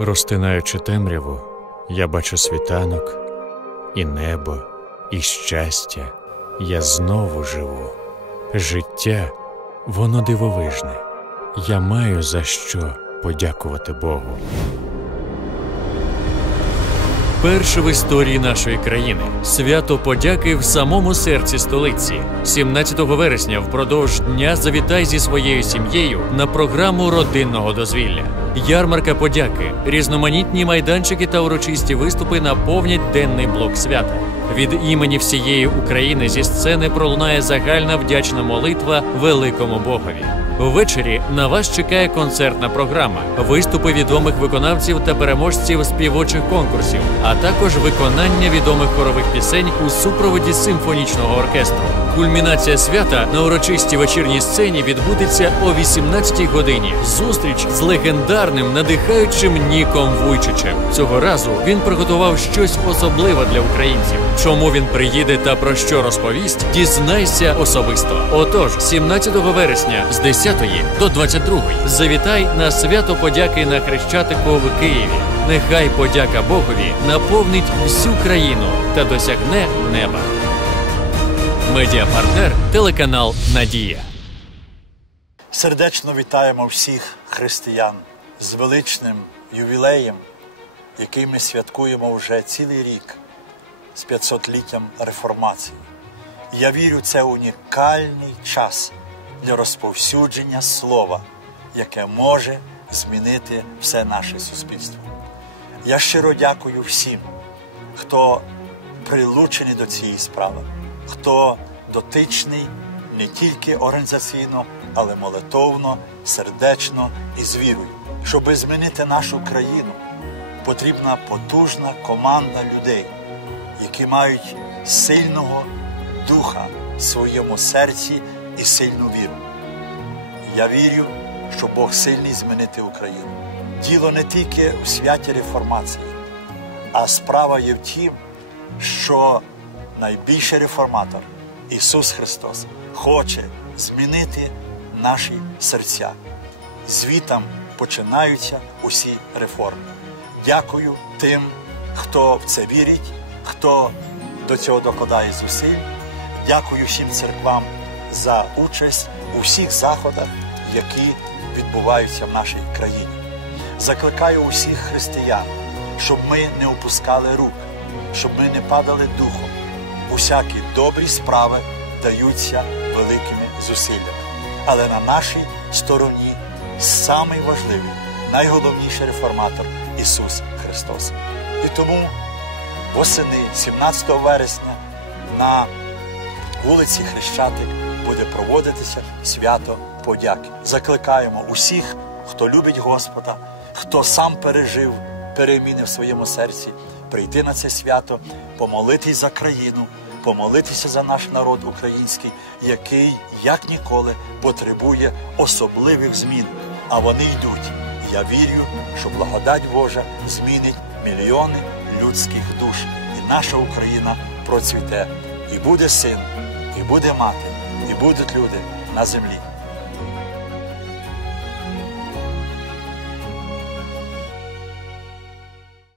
Розтинаючи темряву, я бачу світанок, і небо, і щастя. Я знову живу. Життя, воно дивовижне. Я маю за що подякувати Богу. Перше в історії нашої країни свято подяки в самому серці столиці. 17 вересня впродовж дня завітай зі своєю сім'єю на програму родинного дозвілля. Ярмарка подяки, різноманітні майданчики та урочисті виступи наповнять денний блок свята. Від імені всієї України зі сцени пролунає загальна вдячна молитва великому Богові. Ввечері на вас чекає концертна програма, виступи відомих виконавців та переможців співочих конкурсів, а також виконання відомих хорових пісень у супроводі симфонічного оркестру. Кульмінація свята на урочистій вечірній сцені відбудеться о 18-й годині. Зустріч з легендарним надихаючим Ніком Вуйчичем. Цього разу він приготував щось особливе для українців. Чому він приїде та про що розповість? Дізнайся особисто. Отож, 17 вересня з 10 до 22 завітай на свято подяки на Хрещатику в Києві. Нехай подяка Богові наповнить всю країну та досягне неба. Медіапартнер телеканал Надія. Сердечно вітаємо всіх християн з величним ювілеєм, який ми святкуємо вже цілий рік з 500-літтям реформації. Я вірю, це унікальний час для розповсюдження слова, яке може змінити все наше суспільство. Я щиро дякую всім, хто прилучений до цієї справи, хто дотичний не тільки організаційно, але молитовно, сердечно і з вірою. Щоби змінити нашу країну, потрібна потужна команда людей, які мають сильного духа в своєму серці і сильну віру. Я вірю, що Бог сильний змінити Україну. Діло не тільки в святі реформації, а справа є в тім, що найбільший реформатор Ісус Христос хоче змінити наші серця. Звітам починаються усі реформи. Дякую тим, хто в це вірить, хто до цього докладає зусиль. Дякую всім церквам за участь у всіх заходах, які відбуваються в нашій країні. Закликаю усіх християн, щоб ми не опускали рук, щоб ми не падали духом. Усякі добрі справи даються великими зусиллями. Але на нашій стороні самий важливий, найголовніший реформатор Ісус Христос. І тому восени 17 вересня на вулиці Хрещатик буде проводитися свято подяки. Закликаємо усіх, хто любить Господа, хто сам пережив переміни в своєму серці, прийти на це свято, помолитись за країну, помолитися за наш народ український, який як ніколи потребує особливих змін. А вони йдуть. Я вірю, що благодать Божа змінить мільйони людських душ, і наша Україна процвіте, і буде син, і буде мати, і будуть люди на землі.